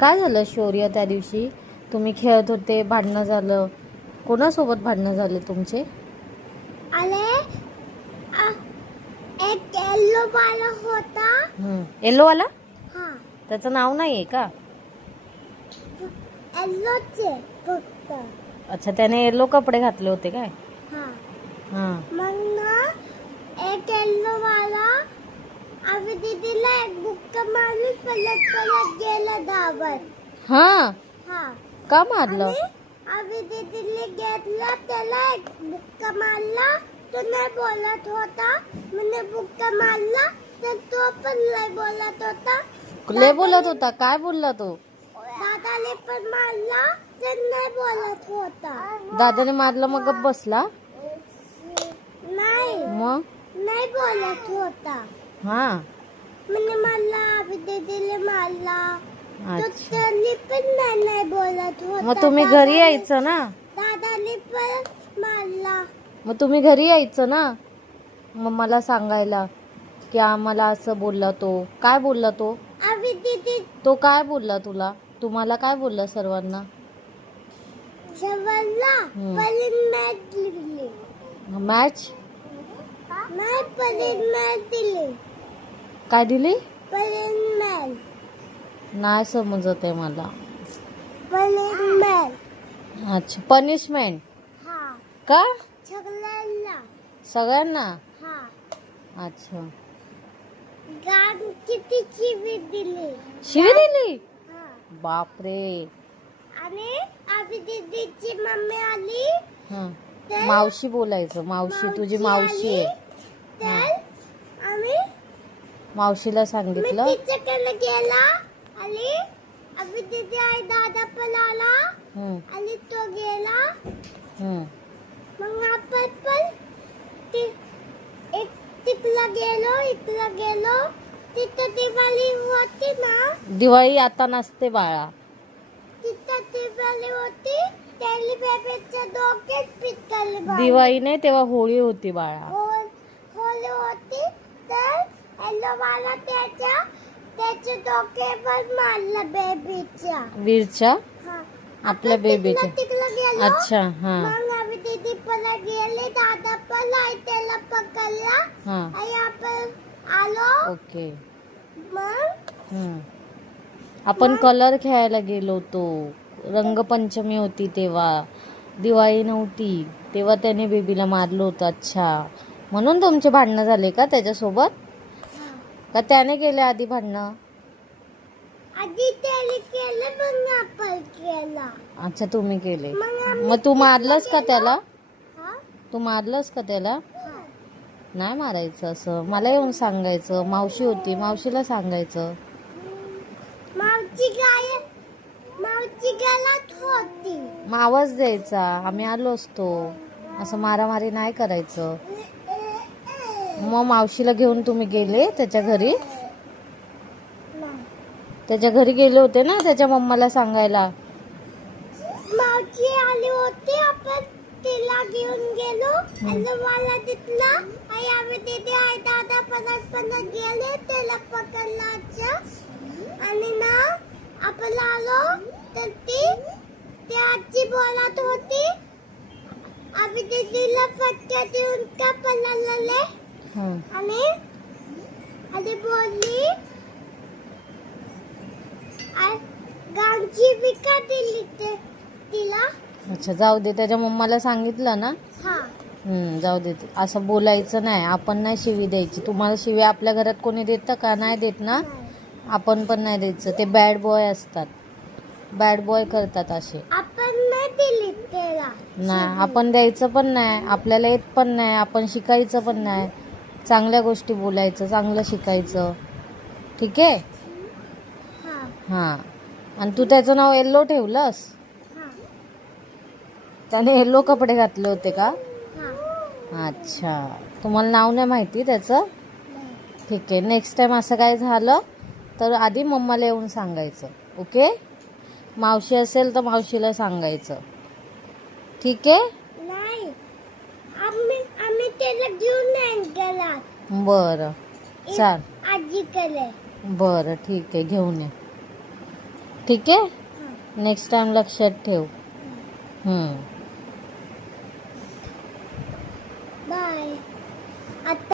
काय झालं शौर्य? त्या दिवशी तुम्ही खेळत होते, भांडणं झालं. कोणासोबत भांडणं झाले तुमचे? अरे एक येल्लो वाला होता. येलो वाला? हा, त्याचं नाव नाहीये का? येल्लोचे फक्त. अच्छा, त्याने येलो कपडे घातले होते काय? हा, हा. मग ना एक येल्लो वाला अभी दीदीला एक बुक्का मारली, पलट पलट गेला धावत. हा, हा, का मारलं? आणि अभी दीदीने घेतला त्याला एक बुक्का मारला. तो नाही बोलत होता. मैंने बुक्का मारला तर तो पण नाही बोलत होता. लय बोलत होता. काय बोलला तो? दादाने पण मारला तर नाही बोलत होता. दादाने मारलं मग गप्प बसला? नाही, मग? नाही बोलत होता. हा. मैंने मारला, अभी दीदीने मारला तो अच्छा, तरी पण नाही बोलत होता. मग तुम्ही घरी यायचं ना. दादाने पण मारला. मग तुम्ही घरी यायचं ना, मग मला सांगायला की आम्हाला असं बोलला तो. काय बोलला तो? अभी दीदी तो काय बोलला तुला? तुम्हाला काय बोलला सर्वांना? जवळला हम्म. पलीन मॅच लिहिली. मॅच नाही, पलीन मॅच दिली. काय दिली? पलीन मॅच. नाही समजत आहे मला. पलीन मॅच. अच्छा, पनिशमेंट हा, का? सगळ्यांना. सगळ्यांना? हा, अच्छा. गाण किती शिवी दिली. शिवी दिली? हा, बापरे. आणि अभी दीदीची मम्मी आली हा. तर मावशी बोलायचं. मावशी, तुझी मावशी आहे. तर आम्ही मावशीला मी सांगितलं. तिच्याकडे गेला आणि अभी दीदी आई दादा पण आला हम्म, आणि तो गेला. हम्म. मग आपण पण एक तिकडे गेलो, इकडे गेलो. तिथं दिवाळी होती ना. दिवाळी आता नसते बाळा. तिथं दिवाळी होती. त्याली बेबीच्या डोक्यात पिटकली. दिवाळी नाही, तेव्हा होळी होती बाळा. होली होती. तर येलो वाला त्याच्या डोक्यावर मारला बेबीच्या. वीरच्या? हा, आपल्या बेबीच्या. तिकडे गेलो. अच्छा. हा, मग आम्ही दीदी पण गेले, दादा पण आई त्याला पकडला. हा. आई आपण आलो. ओके. मग हम्म. आपण कलर खेळायला गेलो होतो. रंगपंचमी होती तेव्हा. दिवाळी नव्हती तेव्हा त्याने बेबीला मारलं होतं. अच्छा, म्हणून तुमचे भांडणं झाले का त्याच्यासोबत? का त्याने केले आधी भांडणं? आधी त्याला केलं, मग आपण केला. अच्छा, तुम्ही केले. मग मग तू मारलंस का त्याला? हा, तू मारलंस का त्याला? हा. नाही मारायचं असं. मला येऊन सांगायचं. मावशी होती, मावशीला सांगायचं. मावची गलत होती. मग आवाज द्यायचा, आम्ही आलो असतो. असं मारामारी नाही करायचं. मग मावशीला घेऊन तुम्ही गेले त्याच्या घरी? नाही. त्याच्या घरी गेले होते ना त्याच्या मम्माला सांगायला. मावशी आली होती, आपण तिला घेऊन गेलो. आणि मला तिथला आई आम्ही तिथे आई दादा पण गेले, त्याला पकडला. आणि ना आपण आलो तर ती आजी बोलत होती. आम्ही दीदीला फटका देऊन का पळाले. आणि बोलली गावची विका दिली तिला. अच्छा, जाऊ दे. त्याच्या मम्माला सांगितलं ना. हा, जाऊ दे. असं बोलायचं नाही. आपण नाही शिवी द्यायची. तुम्हाला शिवी आपल्या घरात कोणी देतं का? नाही देत ना. आपण पण नाही द्यायचं. ते बॅड बॉय असतात. बॅड बॉय करतात असे. आपण नाही दिली त्याला. नाही, आपण द्यायचं पण नाही. आपल्याला येत पण नाही. आपण शिकायचं पण नाही. चांगल्या गोष्टी बोलायचं, चांगलं शिकायचं. ठीक आहे? हा, हां. आणि तू त्याचं नाव येल्लो ठेवलंस? हा, त्याने येल्लो कपडे घातले होते का? हा. अच्छा, तुम्हाला नाव नाही माहिती त्याचं? ठीक आहे. नेक्स्ट टाइम असं काय झालं तर आधी मम्माला येऊन सांगायचं. ओके? मावशी असेल तर मावशीला सांगायचं. ठीक आहे? नाही, आम्ही त्याला घेऊन नाही गेला. बरं, चाल. आजीकडे. बरं, ठीक आहे. घेऊन ये. ठीक आहे, नेक्स्ट टाइम लक्षात ठेव. बाय. आता